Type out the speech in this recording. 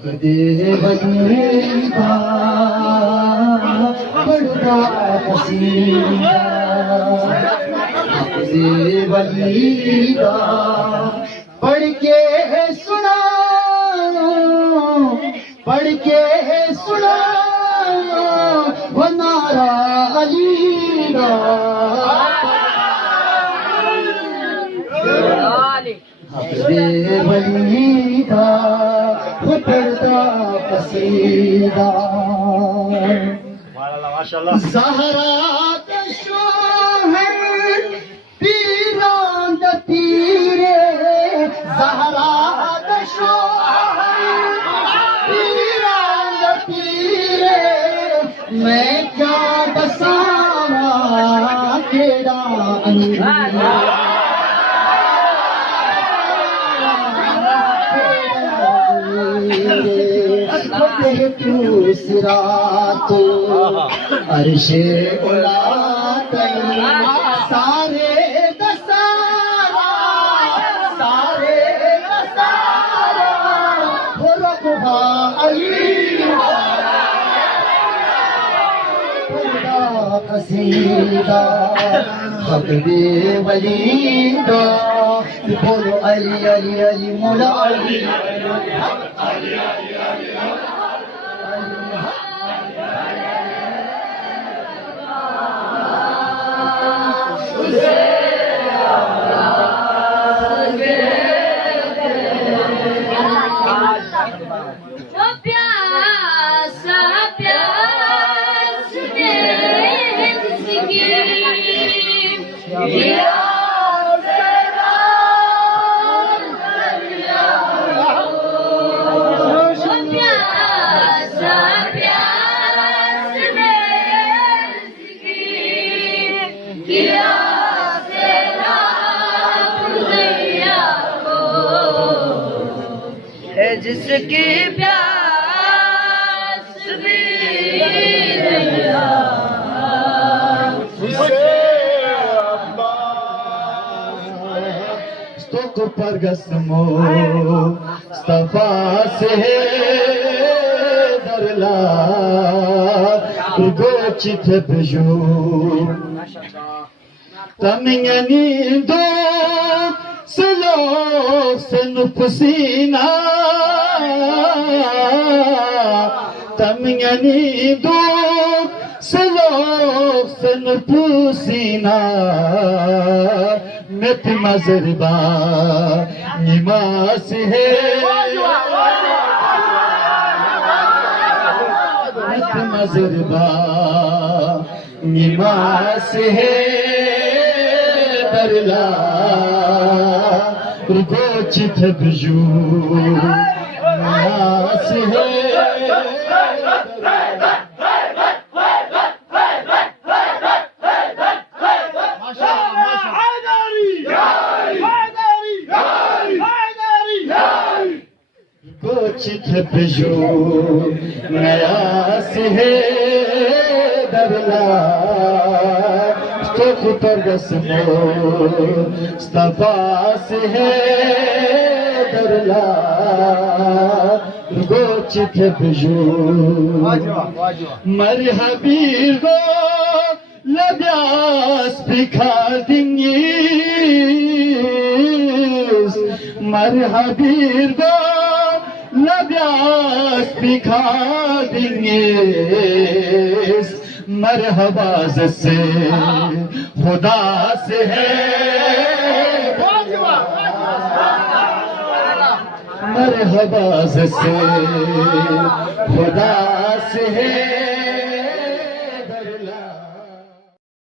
हक दे बलिदा बड़ा पसीना हक दे बलिदा पढ़ के सुना वो नारा अली दा हक दे बलिदा वो पढ़दा पसीदा माशाल्लाह ज़हरा का शोहर पीरां दा पीरे ज़हरा का शोहर पीरां दा पीरे मैं क्या दसावा केड़ा अंगूरा सिरात अर्शे उला सारे दसारा हो रखबा अली खुदा कसीदा हक दे वलीदा बोलो अली अली अली मौला अली जिसकी प्यास भी दरिया Stoku pargasmo Mustafa se darla Ugochi tepeju Tamingani do Selo senupsina Tamingani do Selo senupsina Met mazerba nimas hai Met mazerba nimas hai darla rugo chit bju nimas hai चित बिजू नया से दरला तो परगस्मो मुस्तफा से दरला गो चित बिजू मरहबी गो लब्यास बिखा देंगे मरहबी गो लब्यास बिखा देंगे मरहबा से खुदा से है मरहबा से खुदा से है